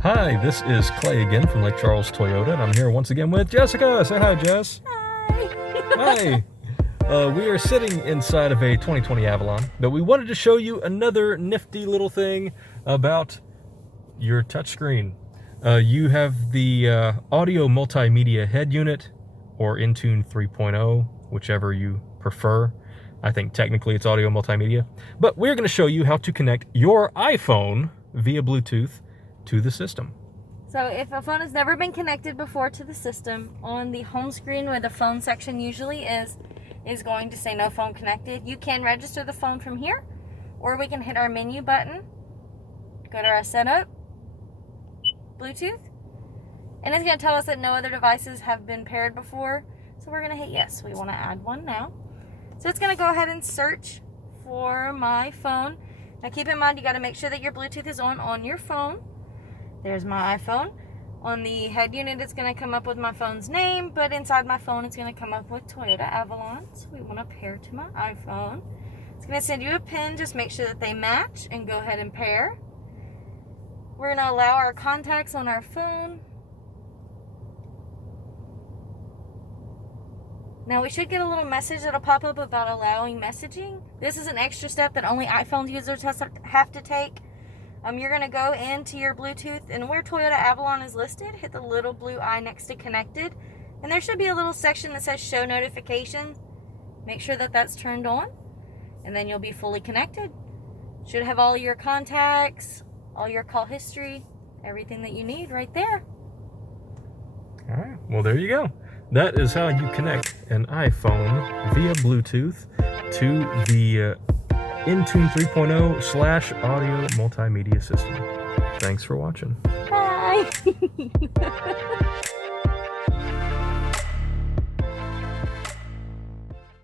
Hi, this is Clay again from Lake Charles Toyota, and I'm here once again with Jessica. Say hi, Jess. Hi. Hi. We are sitting inside of a 2020 Avalon, but we wanted to show you another nifty little thing about your touchscreen. You have the audio multimedia head unit, or Entune 3.0, whichever you prefer. I think technically it's audio multimedia, but we're going to show you how to connect your iPhone via Bluetooth to the system. So if a phone has never been connected before to the system, on the home screen where the phone section usually is going to say no phone connected. You can register the phone from here, or we can hit our menu button, go to our setup, Bluetooth, and it's going to tell us that no other devices have been paired before. So we're going to hit yes. We want to add one now. So it's going to go ahead and search for my phone. Now keep in mind, you got to make sure that your Bluetooth is on your phone. There's my iPhone. On the head unit, it's going to come up with my phone's name, but inside my phone, it's going to come up with Toyota Avalon. So we want to pair to my iPhone. It's going to send you a pin. Just make sure that they match and go ahead and pair. We're going to allow our contacts on our phone. Now we should get a little message that'll pop up about allowing messaging. This is an extra step that only iPhone users have to take. You're going to go into your Bluetooth, and where Toyota Avalon is listed, hit the little blue eye next to connected, and there should be a little section that says show notifications. Make sure that that's turned on, and then you'll be fully connected. Should have all your contacts, all your call history, everything that you need right there. All right, well, there you go. That is how you connect an iPhone via Bluetooth to the Entune 3.0 / audio multimedia system. Thanks for watching. Bye.